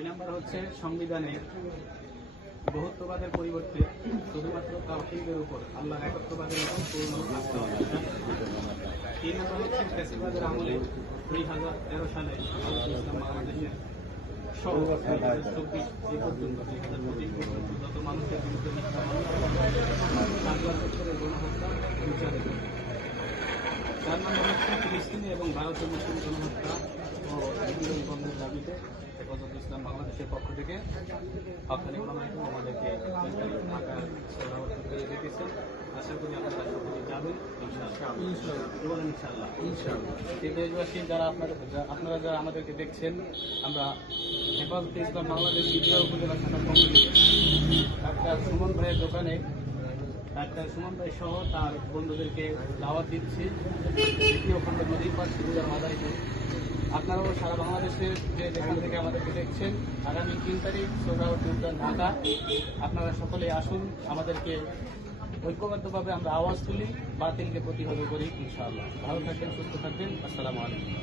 দুই নম্বর হচ্ছে সংবিধানে বহুত্ববাদের পরিবর্তে শুধুমাত্র তাওহীদের উপর আল্লাহর একত্ববাদের উপর পূর্ণ আস্থা রাখা। তিন নম্বর হচ্ছে ফ্যাসিবাদের আমলে 2013 সালে ভারতীয় ইসলাম বাংলাদেশের সহ 2024 এই পর্যন্ত 2025 পর্যন্ত যত মানুষের বিরুদ্ধে মিথ্যা মামলা 7 বছরের গণহত্যা বিচারিত। 4 নম্বর হচ্ছে ফিলিস্তিনি এবং ভারতের মুসলিম গণহত্যা ও বিদ্রোহী বন্ধের দাবিতে হেফাজত ইসলাম বাংলাদেশের পক্ষ থেকে হকানি প্রমাণিত আমাদেরকে ঢাকার সভাপতি করে রেখেছেন। আশা করি আপনারা সকলে যাবেন ইনশাআল্লাহ। এই দেশবাসী যারা আপনারা যারা আমাদেরকে দেখছেন, আমরা হেফাজত ইসলাম বাংলাদেশ বিদ্রোহ উপজেলা শাখার পক্ষ থেকে ডাক্তার সুমন ভাইয়ের দোকানে ডাক্তার সুমন ভাই সহ তার বন্ধুদেরকে দাওয়াত দিচ্ছি দ্বিতীয় খণ্ড নদীর পাশ সুবিধার মাদারীপুর। আপনারাও সারা বাংলাদেশের যে যেখান থেকে আমাদেরকে দেখছেন, আগামী 3 তারিখ সোহরাওয়ার্দী উদ্যান ঢাকা, আপনারা সকলে আসুন, আমাদেরকে ঐক্যবদ্ধভাবে আমরা আওয়াজ তুলি, বাতিলকে প্রতিহত করি ইনশাআল্লাহ। ভালো থাকবেন, সুস্থ থাকবেন। আসসালামু আলাইকুম।